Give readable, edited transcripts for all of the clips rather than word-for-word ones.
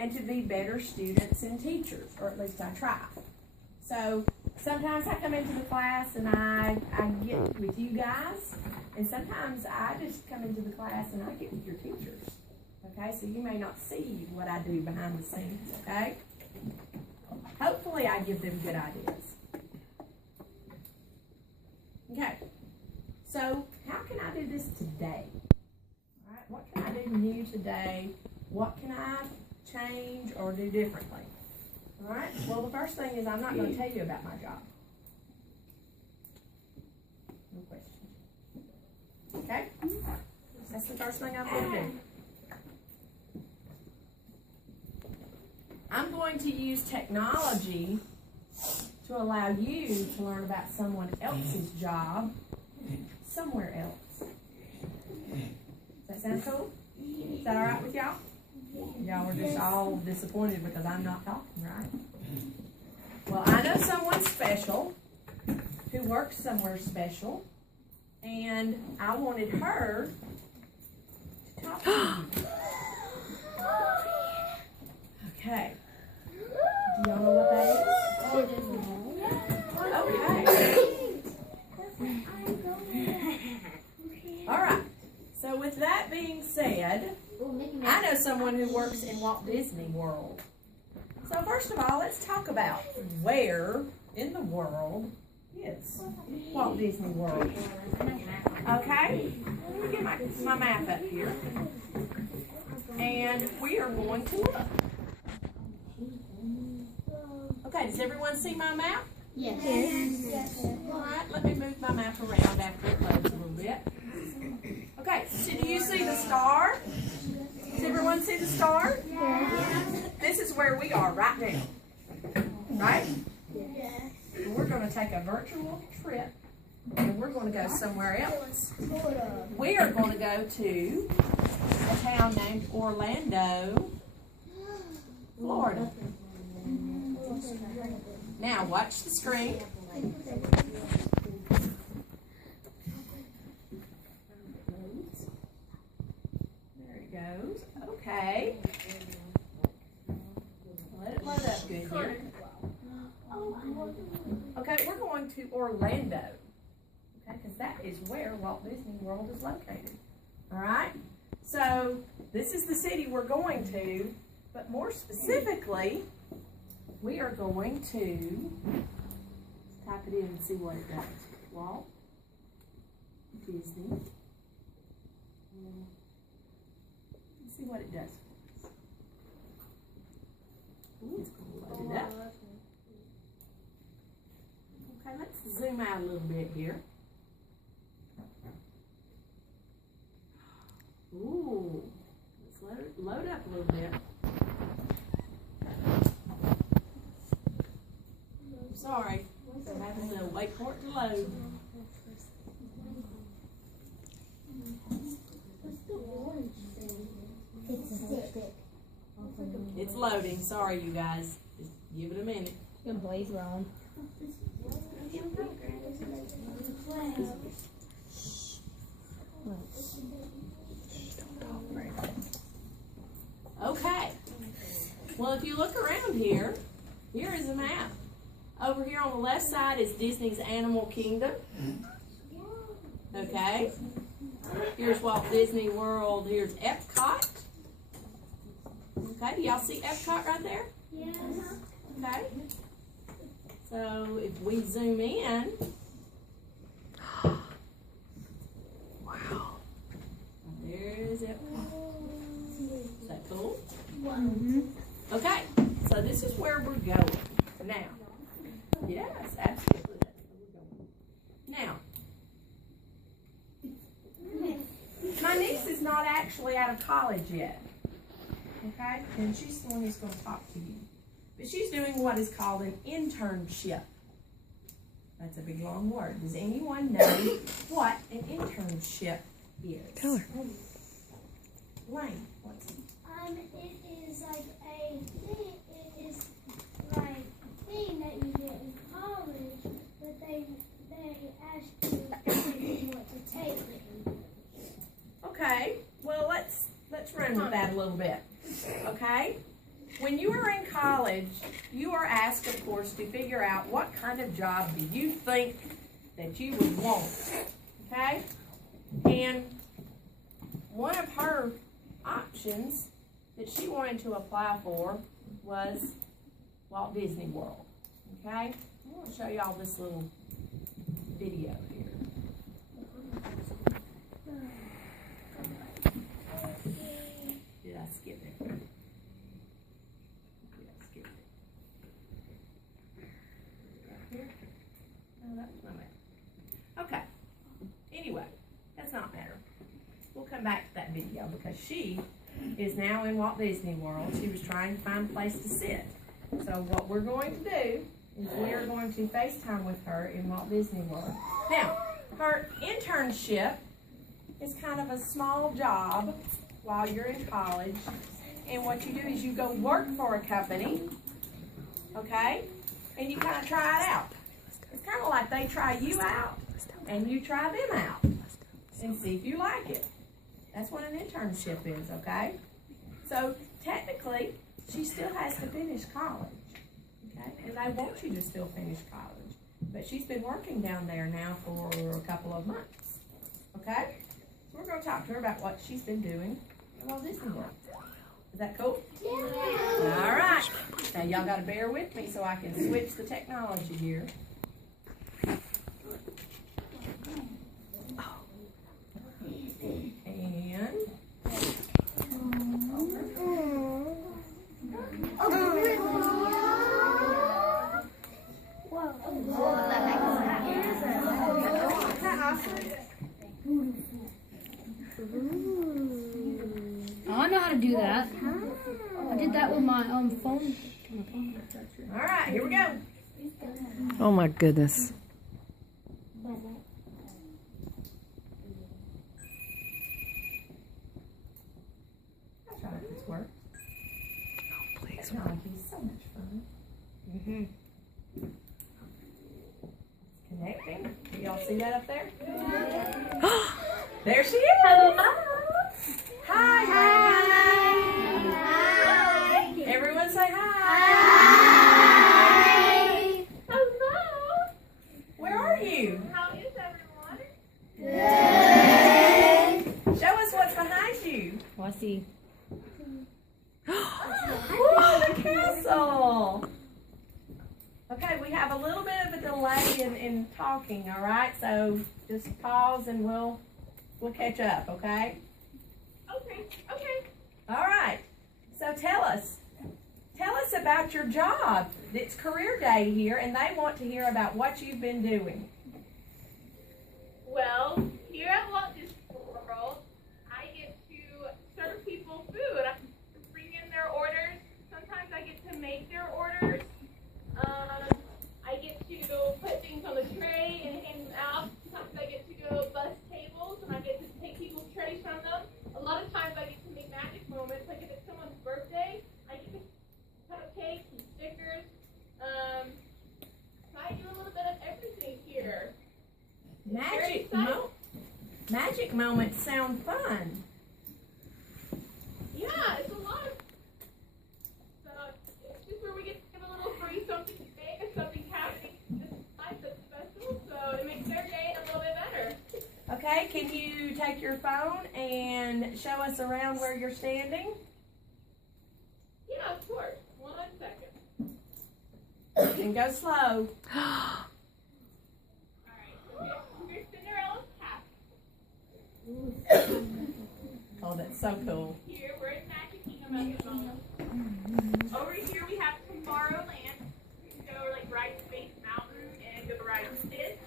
and to be better students and teachers, or at least I try. So sometimes I come into the class and I get with you guys, and sometimes I just come into the class and I get with your teachers. Okay, so you may not see what I do behind the scenes, okay? Hopefully I give them good ideas. Okay, so how can I do this today? All right, what can I do new today? What can I change or do differently? All right, well, the first thing is I'm not going to tell you about my job. No question. Okay? That's the first thing I'm going to do. I'm going to use technology to allow you to learn about someone else's job somewhere else. Does that sound cool? Is that all right with y'all? Y'all were just all disappointed because I'm not talking, right? Well, I know someone special who works somewhere special, and I wanted her to talk to you. Okay. Do y'all know what that is? Okay. All right. So with that being said, I know someone who works in Walt Disney World. So first of all, let's talk about where in the world is Walt Disney World. Okay? Let me get my map up here. And we are going to look. Okay, does everyone see my map? Yes. Yes. All right, let me move my map around after it loads a little bit. Okay, so do you see the star? Does everyone see the star? Yes. This is where we are right now. Right? Yes. And we're going to take a virtual trip, and we're going to go somewhere else. We are going to go to a town named Orlando, Florida. Now watch the screen. There it goes. Okay. Let it load up good here. Okay, we're going to Orlando. Okay, because that is where Walt Disney World is located. All right? So this is the city we're going to, but more specifically, we are going to type it in and see what it does. Walt Disney. Let's see what it does. Ooh, it's going to load it up. Okay, let's zoom out a little bit here. Ooh, let's load up a little bit. Sorry, I'm having to wait for it to load. It's loading. Sorry, you guys. Just give it a minute. Your blaze wrong. Okay. Well, if you look around here, here is a map. Over here on the left side is Disney's Animal Kingdom. Okay. Here's Walt Disney World. Here's Epcot. Okay, do y'all see Epcot right there? Yes. Okay. So if we zoom in. Wow. There's Epcot. Is that cool? Mm-hmm. Okay, so this is where we're going now. Yes, absolutely. That's where we're going. Now, my niece is not actually out of college yet. Okay? And she's the one who's going to talk to you. But she's doing what is called an internship. That's a big long word. Does anyone know what an internship is? Tell her. Lane, what's it? It is like a thing. It is like a thing that you get in college, but they ask you what to take it. Okay. Well, let's run with that a little bit. Okay. when you are in college, you are asked, of course, to figure out what kind of job do you think that you would want, okay? And one of her options that she wanted to apply for was Walt Disney World, okay? I want to show y'all this little video here. Did I skip it? Did I skip it? Right here? No, that's not it. Okay. Anyway, that's not matter. We'll come back to that video because she is now in Walt Disney World. She was trying to find a place to sit. So what we're going to do is we are going to FaceTime with her in Walt Disney World. Now, her internship is kind of a small job while you're in college. And what you do is you go work for a company, okay? And you kind of try it out. It's kind of like they try you out and you try them out and see if you like it. That's what an internship is, okay? So technically, she still has to finish college, okay? And they want you to still finish college. But she's been working down there now for a couple of months, okay? So we're going to talk to her about what she's been doing at Walt Disney World. Is that cool? Yeah. All right. Now, y'all got to bear with me so I can switch the technology here. I know how to do that. I did that with my phone. All right, here we go. Oh my goodness. I'll try if this works. Oh, please. Technology is so much fun. Mm-hmm. It's connecting. Do y'all see that up there? There she is. Hello. Hi. Hi. Everyone say hi. Hi. Hello. Where are you? How is everyone? Good. Show us what's behind you. Oh, I see. Oh, the castle. Okay, we have a little bit of a delay in talking, all right? So just pause and we'll catch up, okay? Okay, okay. All right. So tell us about your job. It's career day here, and they want to hear about what you've been doing. Well, here at Walt Disney World, I get to serve people food. I bring in their orders. Sometimes I get to make their orders. I get to put things on the tray and hand them out. Sometimes I get to go bus tables, and I get to take people's trays from them. A lot of times I get to make magic moments. Like if it's someone's birthday, I get to cut up cakes and stickers. So I do a little bit of everything here. Magic moments sound fun. Yeah, it's a lot of stuff. It's just where we get to give a little free something big and something happening this life that's special. So it makes their day a little bit better. Okay, can you take your phone and show us around where you're standing? Yeah, of course. 1 second. And go slow. Alright, so here's Cinderella's castle. Oh, that's so cool. Here, we're in Magic Kingdom at the moment. Over here we have Tomorrowland. You can go like ride Space Mountain and go ride Stitch.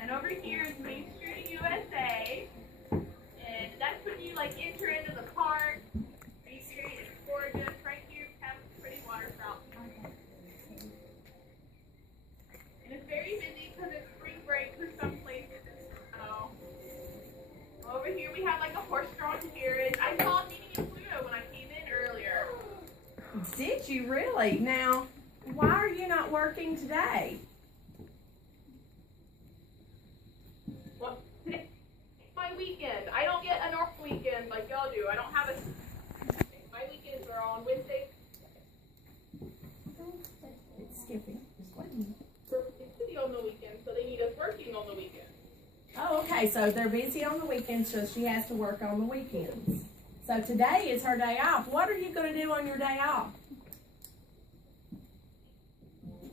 And over here is Main Street USA. And that's when you like enter into the park. Main Street is gorgeous. Right here we have a pretty water fountain. And it's very busy because it's spring break for some places. So over here we have like a horse-drawn carriage. I saw Minnie and Pluto when I came in earlier. Did you really? Now, why are you not working today? Well, today's my weekend. I don't get a normal weekend like y'all do. I don't have a. My weekends are on Wednesdays, Okay, so they're busy on the weekends, so she has to work on the weekends. So today is her day off. What are you going to do on your day off?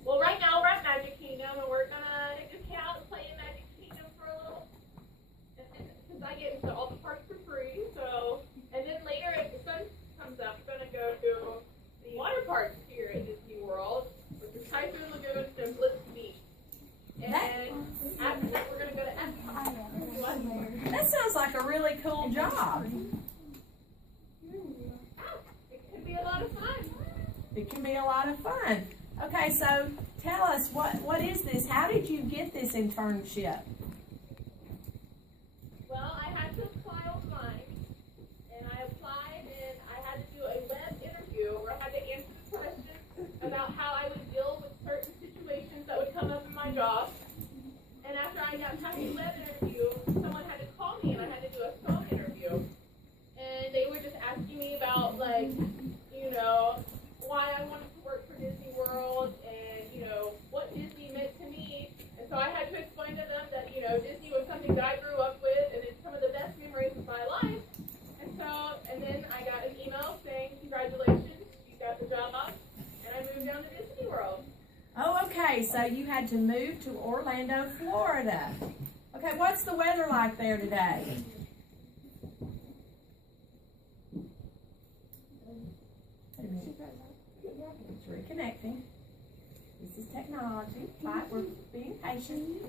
Well, right now we're at Magic Kingdom, and we're gonna just get out and play in Magic Kingdom for a little, because I get into all the parks for free. So, and then later, if the sun comes up, we're gonna go to the water parks here at Disney World, which is Typhoon Lagoon and Blitz Beach. And after that, we're gonna go to Epcot. That sounds like a really cool job. It could be a lot of fun. It can be a lot of fun. Okay, so tell us, what is this? How did you get this internship? Well, I had to apply online, and I applied, and I had to do a web interview where I had to answer the questions about how I would deal with certain situations that would come up in my job. And after I got past the web interview, someone had to call me, and I had to do a phone interview. And they were just asking me about, like, you know, why I wanted to work for Disney World and, you know, what Disney meant to me. And so I had to explain to them that, you know, Disney was something that I grew up with and it's some of the best memories of my life. And then I got an email saying, congratulations, you got the job, and I moved down to Disney World. Oh, okay, so you had to move to Orlando, Florida. Okay, what's the weather like there today? It's reconnecting. This is technology, right? We're being patient.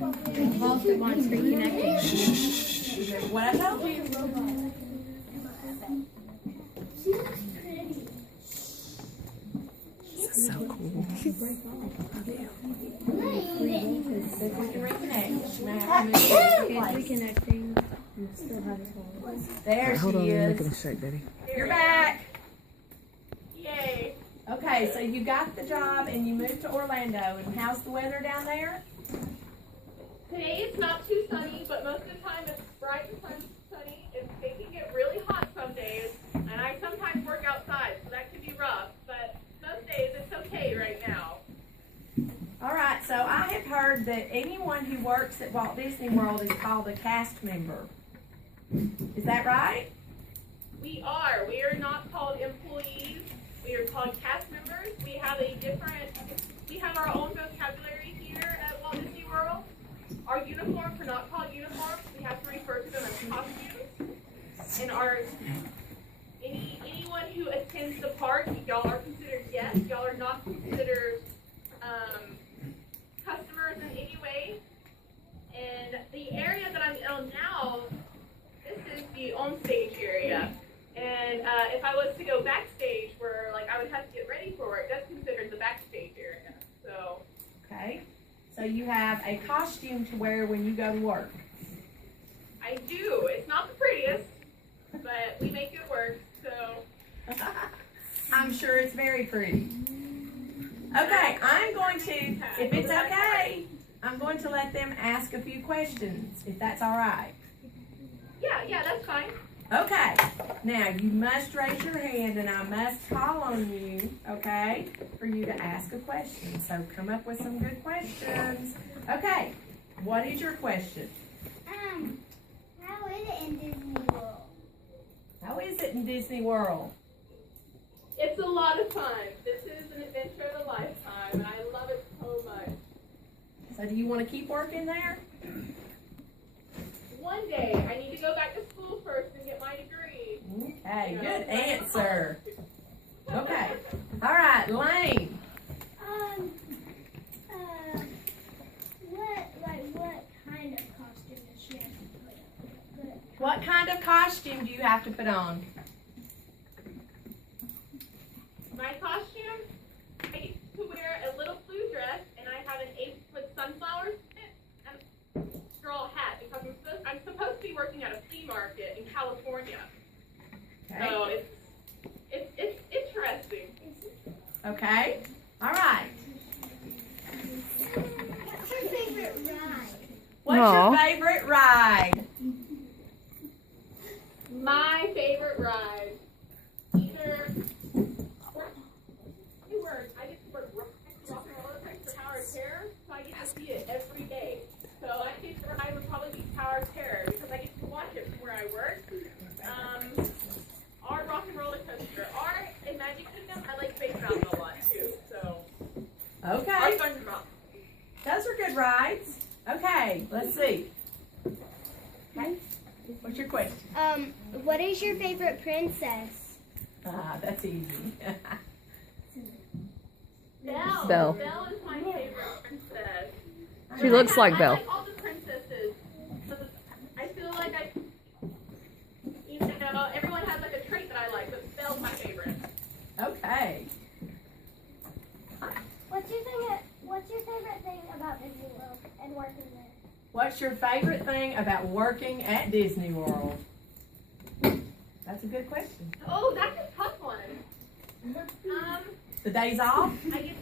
Both at once reconnecting. What I told you. She looks pretty. So cool. If we can reconnect, she may have to move to a different place. Reconnecting. There Hold she on, you're is. making a shake, baby. You're back. Yay. Okay, so you got the job and you moved to Orlando. And how's the weather down there? Today it's not too sunny, but most of the time it's bright and sunny. It can get really hot some days, and I sometimes work outside, so that can be rough. But most days it's okay right now. All right, so I have heard that anyone who works at Walt Disney World is called a cast member. Is that right? We are. We are not called employees. We are called cast members. We have our own vocabulary here at Walt Disney World. Our uniforms are not called uniforms. We have to refer to them as costumes. And anyone who attends the park, y'all are considered guests. Y'all are not considered customers in any way. And the area that I'm in now, this is the on-stage area. And if I was to go backstage where like I would have to get ready for work, that's considered the backstage area. So Okay. So you have a costume to wear when you go to work. I do. It's not the prettiest, but we make it work. So I'm sure it's very pretty. Okay, I'm going to, if it's okay, I'm going to let them ask a few questions, if that's all right. yeah, that's fine. Okay, now you must raise your hand and I must call on you, okay, for you to ask a question. So come up with some good questions. Okay, what is your question? How is it in Disney World? How is it in Disney World? It's a lot of fun. This is an adventure of a lifetime, and I love it so much. So do you want to keep working there? One day, I need to go back to school first and get my degree. Okay, good answer. Okay, all right, Lane. What kind of costume does she have to put on? What kind of costume do you have to put on? My costume, I get to wear a little blue dress, and I have an apron with sunflowers and a straw hat because I'm supposed to be working at a flea market in California. Okay. So it's interesting. Okay, all right. What's your favorite ride? What's Aw. your favorite ride? My favorite ride, either I get to work rock and roller coaster Tower of Terror, so I get to see it every day. So I think the ride would probably Okay, SpongeBob. those are good rides. Okay, let's see. Okay, what's your question? What is your favorite princess? That's easy. Belle. Belle. Belle is my favorite princess. She looks like I Belle. like all the princesses. I feel like everyone has like a trait that I like, but Belle's my favorite. Okay. What's your favorite thing about Disney World and working there? What's your favorite thing about working at Disney World? That's a good question. Oh, that's a tough one. The days off? I get